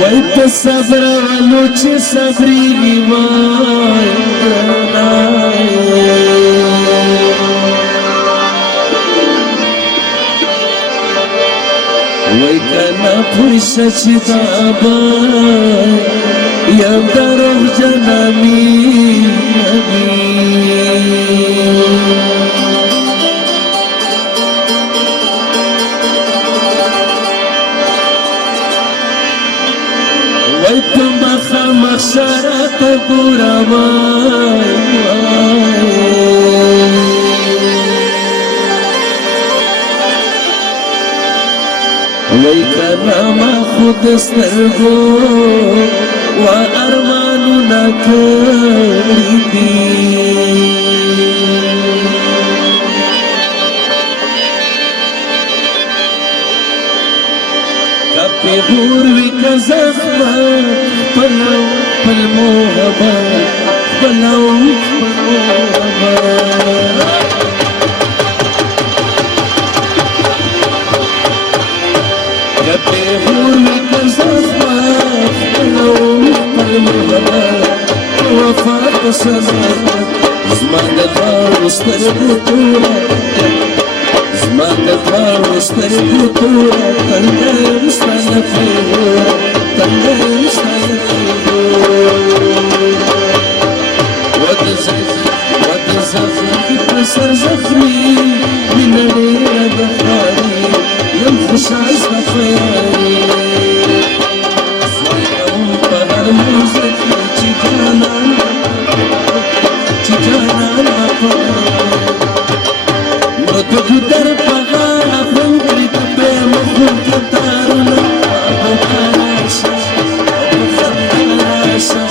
وای په صبر ولو چې صبرېږي وای وای کله پوه شه چې دا به یم دروغجن امین وای په مخامخ شراته ګوره وای وای کله ما خود سترګو و ارمانونه کړي دي کپې غور وي که زخمت خپله خپل محبت خپله خپل محبت کپې غور وي که زخمت خپله خپل محبت وفا په صداقت زما د دواړو سترګو توره زما د دواړو سترګو توره تنده یم ستا له پرېوره تنده یم ستا له پرېوره و د زخمي په سر زخمي مینه ډېره د خواري یم خوشحال ستا په یاري زویم په هر موزه کې چې جانان نو د ګودر په غاړه بند کړي د بېمه خوب کې تارونه او راشه او راشه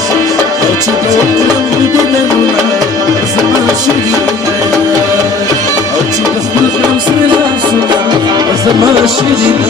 او چې د وکړم لیدنونه زما شیرینه او چې د خپل غم سره لاسونه زما شیرینه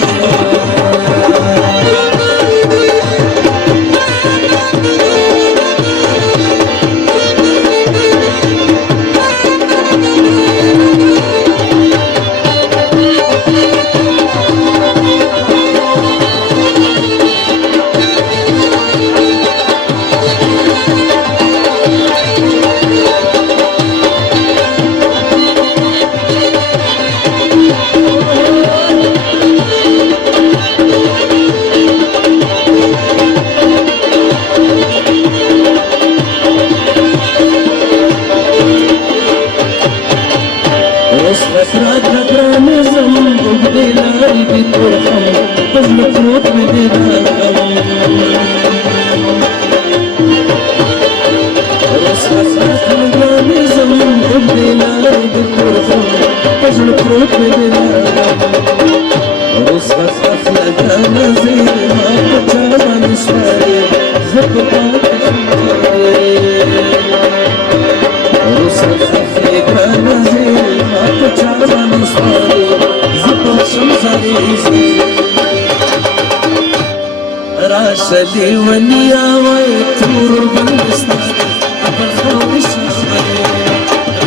راشه لیونیا وای تور بندستا پر خاورې شاوړې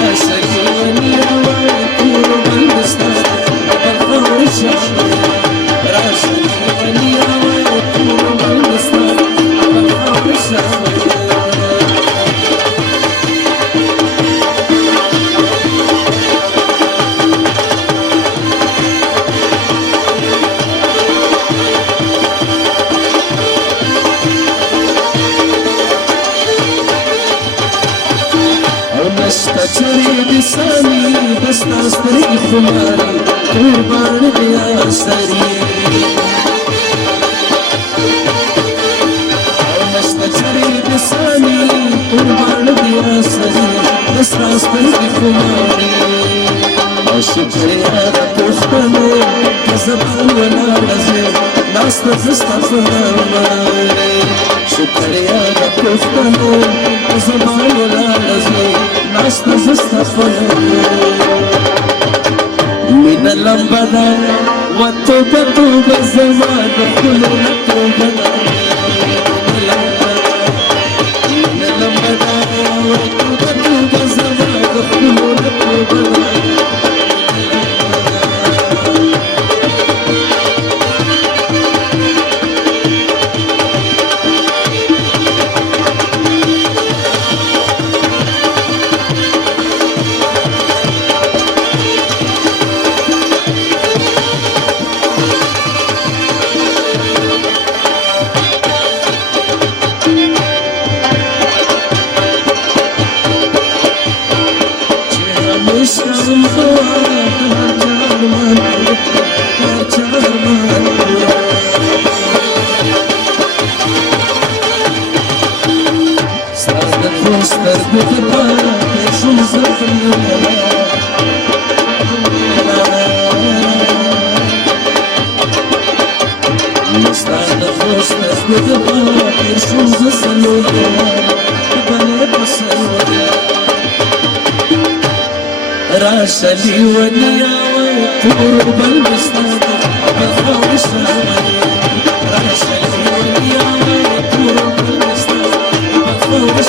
راشه لیونیا وای تور بندستا پر خاورې شاوړې راشه لیونیا وای تور بندستا پر خاورې شاوړې نشتا چرې د سامي دستا سترګې خماري قربان دې آسري نشتا چرې د سامي قربان دې آسري دستا سترګې خماري او شکریا د پښتنو په زبان ولاړه زه ناسته زه ستا په نامه شکریا د پښتنو په زبان ولاړه زه ناسته زه ستا په نامه مینه لمبه ده و توبه توبه زما د ښکلو نه توبه ده مینه لمبه ده و توبه توبه زما د ښکلو نه توبه ده بتبقى شو زفنا مستعد خوشتش بتبقى شو زسلو بلا بسلو راشلي ونياوي تغرب المستعد بخوش راشلي ونياوي تغرب المستعد بخوش